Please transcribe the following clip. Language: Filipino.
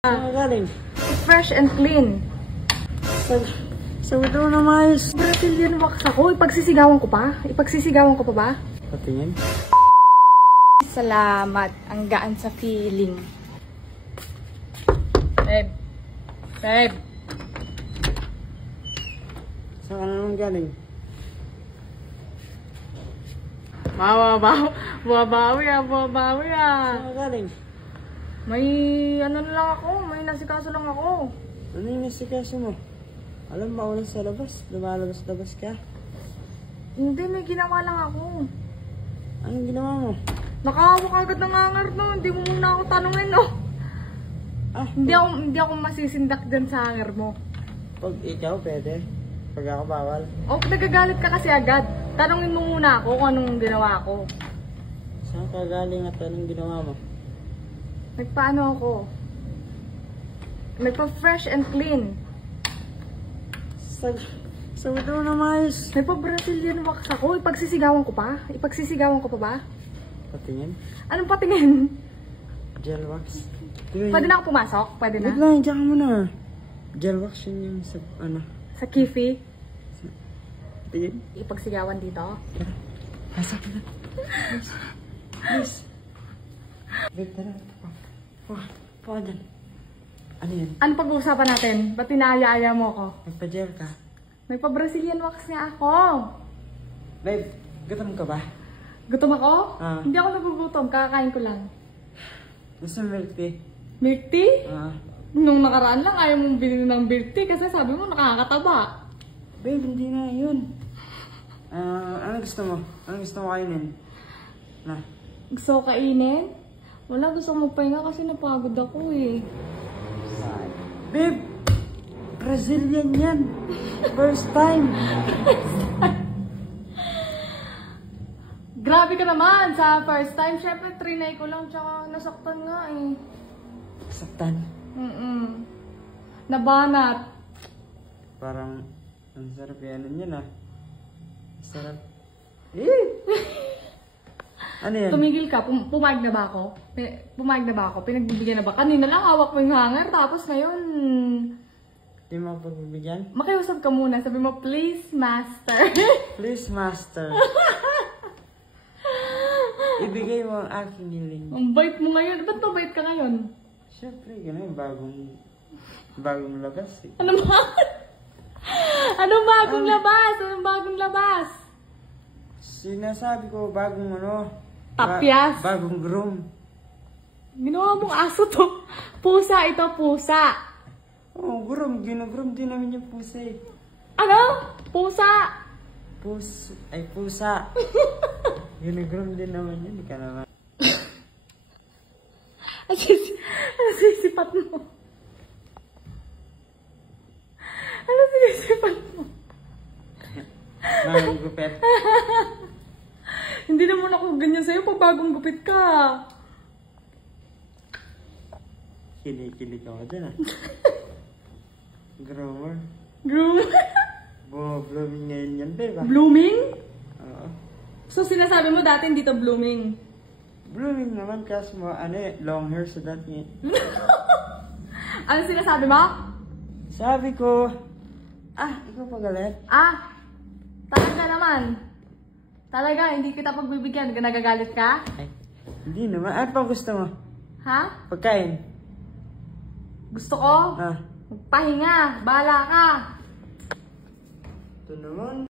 Galing. Fresh and clean. Sa ito na mais. Brazilian wax ako. Ipagsisigawan ko pa? Ipagsisigawan ko pa ba? Patingin. Salamat. Ang gaan sa feeling. Babe. Babe. Saan ka naman galing? Buwabawi ah. Saan ka galing? May ano na lang ako. May nasikaso lang ako. Ano yung nasikaso mo? Alam ba ulit sa labas? Lumalabas-labas ka? Hindi, may ginawa lang ako. Anong ginawa mo? Nakahawak agad ng hangar no. Hindi mo muna ako tanungin no. Hindi ako masisindak dyan sa hangar mo. Pag ikaw pwede. Pag ako bawal. O, nagagalit ka kasi agad. Tanungin mo muna ako kung anong ginawa ko. Saan ka galing at anong ginawa mo? Nagpaano ako? Nagpa-fresh and clean. Sa ito na mais. Nagpa-Brazilian wax ako. Ipagsisigawan ko pa? Ipagsisigawan ko pa ba? Patingin. Anong patingin? Gel wax. Pwede na ako pumasok? Pwede na? Wait lang, diyan ka muna. Gel wax yun yung sa ano. Sa Kifi? Patingin. Ipagsigawan dito? Tara. Pasok na. Please. Wait, tara. Paka dyan. Ano yun? Ano pag-uusapan natin? Ba't tinaya-aya mo ako? Nagpa-gel ka. May pa-Brazilian wax nga ako. Babe, gutom ka ba? Gutom ako? Ah. Hindi ako nagugutom. Kakakain ko lang. Gusto mo milk tea? Milk tea? Ah. Nung nakaraan lang, ayaw mong bilhin ng milk tea kasi sabi mo nakakataba. Babe, hindi na yun. Ano gusto mo? Ano gusto mo kainin? Na? Gusto ko kainin? Wala, gusto ko magpahinga kasi napagod ako eh. Babe! Brazilian yan! First time! Grabe ka naman sa first time. Siyempre, trinay ko lang tsaka nasaktan nga eh. Saktan. Nabanat. Parang, ang sarap yan yan ah. Sarap. Ano yan? Tumigil ka. Pumayag na ba ako? Pumayag na ba ako? Pinagbibigyan na ba? Kanina lang hawak mo yung hanger. Tapos ngayon... Di mo ako pagbibigyan? Makiusap ka muna. Sabi mo, please, master. Please, master. Ibigay mo ang aking hiling. Ang bait mo ngayon. Ba't mabait ka ngayon? Siyempre, gano'n. Bagong labas eh. Ano ba? Anong bagong labas? Anong bagong labas? Sinasabi ko, bagong ano... Tapyas? Bagong groom. Ginawa mong aso to. Pusa ito, pusa. Oo, groom. Ginogroom din namin yung pusa eh. Ano? Pusa. Pusa. Ginogroom din naman yun. Ika naman. Ano sisipat mo? Ano sinisipat mo? Bagong gupet. Hindi naman ako ganyan sa'yo pag bagong gupit ka. Kinikilig ako dyan ah. Groomer. Groomer? Blooming ngayon yan, babe ah. Blooming? Oo. So sinasabi mo dati dito blooming? Blooming naman kasi mo, ano eh, long hair sa dati. Ano sinasabi mo? Sabi ko, ikaw pagalit. Talaga naman. Talaga, hindi kita pagbibigyan. Nagagalit ka? Ay, hindi naman. Ano pa gusto mo? Ha? Pagkain. Gusto ko? Magpahinga. Bahala ka. Ito naman.